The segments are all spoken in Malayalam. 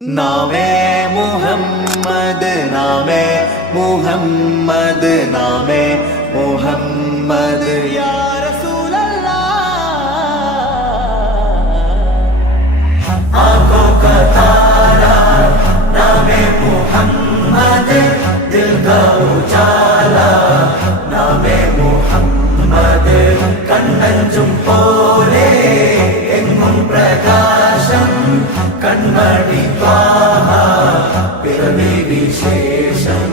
नामे मुहम्मद नामे मुहम्मद नामे मुहम्मद या रसूल अल्लाह। आंखों का तारा नामे मुहम्मद, दिल का उजाला नामे मुहम्मद, कन्नंजुम पोले एंगुम प्रकाशम कण्मणि പിറവി വിശേഷം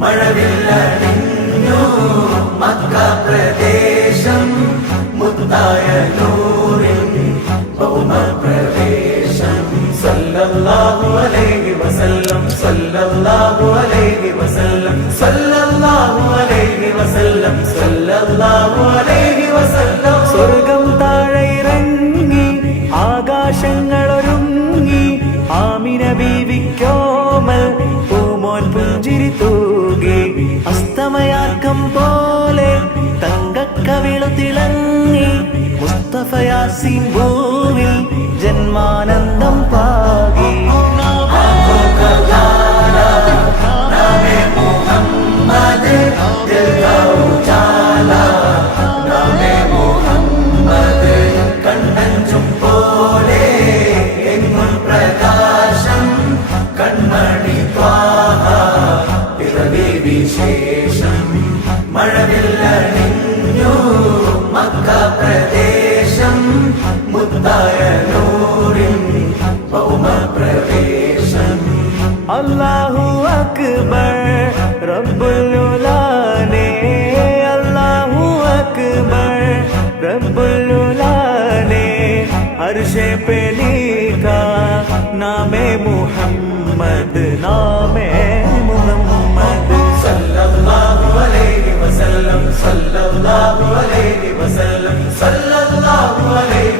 മഴവില്ലണിഞ്ഞു മക്ക പ്രദേശം, മുത്തായ നൂറിൻ ഭൗമപ്രവേശം. സല്ലല്ലാഹു അലൈഹി വസല്ലം സല്ലല്ലാഹു അലൈഹി വസല്ലം സല്ലല്ലാഹു അലൈഹി വസല്ലം സല്ലല്ലാഹു അലൈഹി വസല്ലം. സ്വർഗം താഴെ ഇറങ്ങി ആകാശങ്ങളൊരുങ്ങി, ആമിന ബീവിക്കോമൽ പൂമോൻ പുഞ്ചിരി തൂകി, അസ്തമയാക്കം പോലെ തങ്കക്കവിളു തിളങ്ങി, മുസ്തഫ യാസീൻ ഭൂവിൽ ജന്മാനന്ദം പാകി. വിശേഷം മഴവില്ലണിഞ്ഞു മക്ക പ്രദേശം, മുത്തായ നൂറിൻ ഭൗമപ്രവേശം. അല്ലാഹു അക്ബർ റബ്ബുൽ ഉലാനെ, അല്ലാഹു അക്ബർ റബ്ബുൽ ഉലാനെ, അർശേ पे लिखा नामे मुहम्मद नामे मुहम्मद. सल्लल्लाहु अलैहि वसल्लम सल्लल्लाहु अलैहि वसल्लम सल्लल्लाहु अलैहि